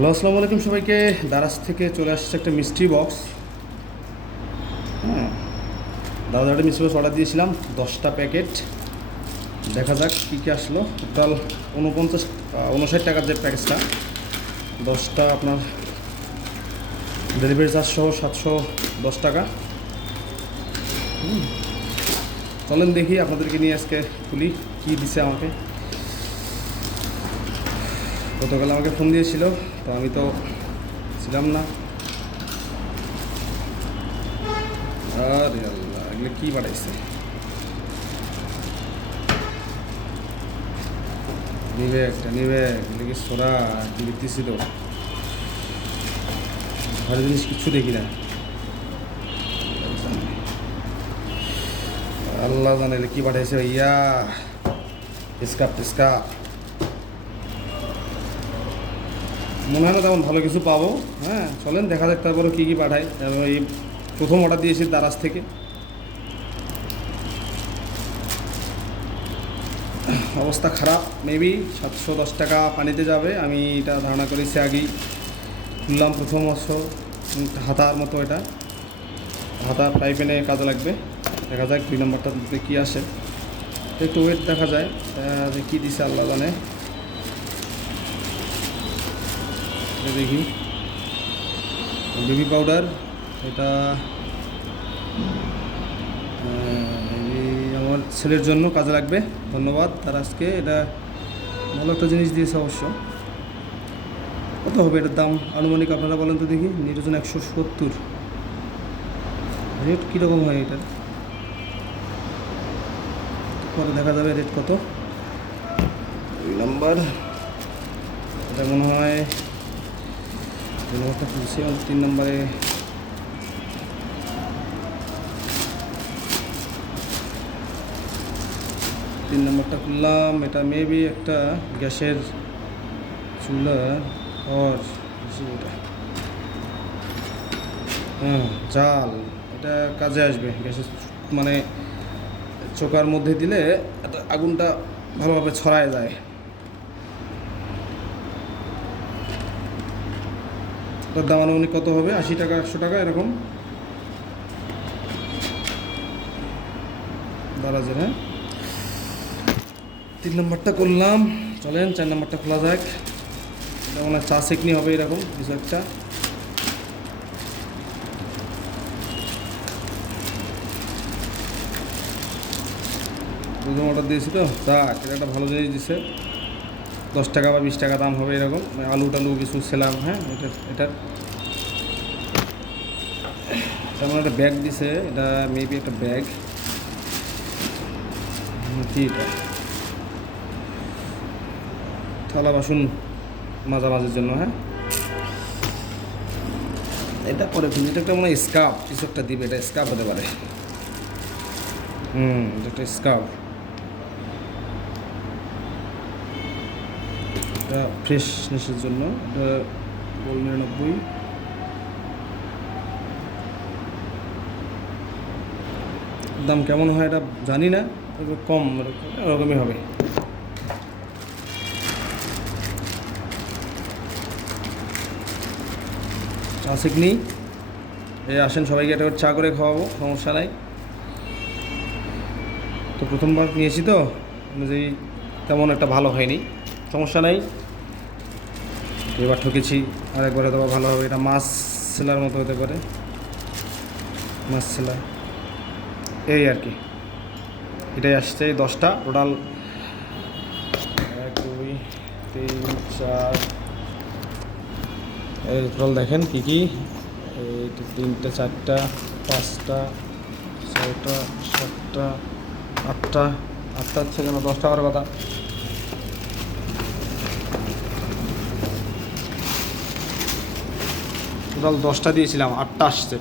Hello, আসসালামু আলাইকুম সবাইকে। দারাজ থেকে চলে আসছে একটা মিষ্টি বক্স। হ্যাঁ, দাদা একটা মিষ্টি বক্স অর্ডার দিয়েছিলাম 10টা প্যাকেট। দেখা যাক কী কী আসলো। টোটাল 59 টাকার যে প্যাকেজটা, 10টা আপনার ডেলিভারি চার্জ সহ 710 টাকা। চলেন দেখি, আপনাদেরকে নিয়ে আজকে খুলি কী দিছে আমাকে। গতকাল আমাকে ফোন দিয়েছিল, তো আমি তো ছিলাম না। আরে আল্লাহ, এগুলো কী পাঠাইছে? নিবে এগুলো কি সোরা কি দিতেছিল? ভালো জিনিস কিচ্ছু দেখি না, আল্লাহ জানে এগুলো কী পাঠাইছে। ইয়া স্কাপ মনে হয় না তেমন ভালো কিছু পাবো। হ্যাঁ, চলেন দেখা যাক তারপরে কী কী পাঠায়। আমি এই প্রথম অর্ডার দিয়েছি দারাজ থেকে। অবস্থা খারাপ, মেবি 710 টাকা পানিতে যাবে। আমি এটা ধারণা করেছি আগেই। খুললাম প্রথম বছর, হাতার মতো, এটা হাতা পাইপেনে কাজে লাগবে। দেখা যাক 2 নম্বরটা দিতে কী আসে। একটু ওয়েট দেখা যায় যে কী দিছে আল্লাহ জানে। দেখি, বেবি পাউডার, এটা আমার ছেলের জন্য কাজে লাগবে। ধন্যবাদ তার, আজকে এটা ভালো একটা জিনিস দিয়েছে অবশ্য। কত হবে এটার দাম আনুমানিক আপনারা বলেন তো দেখি। নিরোজন 170, রেট কীরকম হয় এটার পরে দেখা যাবে রেট কত। 2 নম্বর, এটা মনে হয় 2 নম্বরটা খুলছি। 3 নম্বরে তিন নম্বরটা খুললাম। এটা মেবি একটা গ্যাসের চুলা আর এটা জাল। এটা কাজে আসবে গ্যাসের, মানে চোকার মধ্যে দিলে এটা আগুনটা ভালোভাবে ছড়ায় যায়। এটার দাম আনুমানিক কত হবে? 80 টাকা, 100 টাকা এরকম দারাজের। হ্যাঁ, 3 নম্বরটা করলাম। চলেন 4 নম্বরটা খোলা যাক। এটা মনে হয় চা সেকনি হবে, এরকম কিছু একটা। প্রথম অর্ডার দিয়েছি তো, যাক এটা একটা ভালো জিনিস দিছে। 10 টাকা বা 20 টাকা দাম হবে এরকম। আলু টালু কিছু ছিলাম। হ্যাঁ, এটার তেমন একটা ব্যাগ দিছে। এটা মেবি একটা ব্যাগ, কি এটা? থালা বাসন মাঝামাঝির জন্য। হ্যাঁ, এটা পরে খুঁজি। এটা একটা মনে হয় স্কার্ফ কিছু একটা দিবে। এটা স্কার্ফ হতে পারে। এটা একটা স্কার্ফ। এটা ফ্রেশনেসের জন্য। এটা 99। দাম কেমন হয় এটা জানি না, তবে কম ওরকমই হবে। চা শিখনি, এই আসেন সবাইকে একটা চা করে খাওয়াবো, সমস্যা নাই। তো প্রথমবার নিয়েছি তো, অনুযায়ী তেমন একটা ভালো হয়নি, সমস্যা নাই। এবার ঠকেছি, আরেকবার হয়তো ভালো হবে। এটা মাছ সেলার মতো হতে পারে, মাছ সেলা এই আর কি। এটাই আসছে 10টা টোটাল। 1 2 3 4, এই টোটাল দেখেন কী কী। এই 3টা 4টা 5টা 6টা 7টা 8টা। 8টা হচ্ছে কেন, 10টা হওয়ার কথা। টোটাল 10টা দিয়েছিলাম, 8টা আসছে।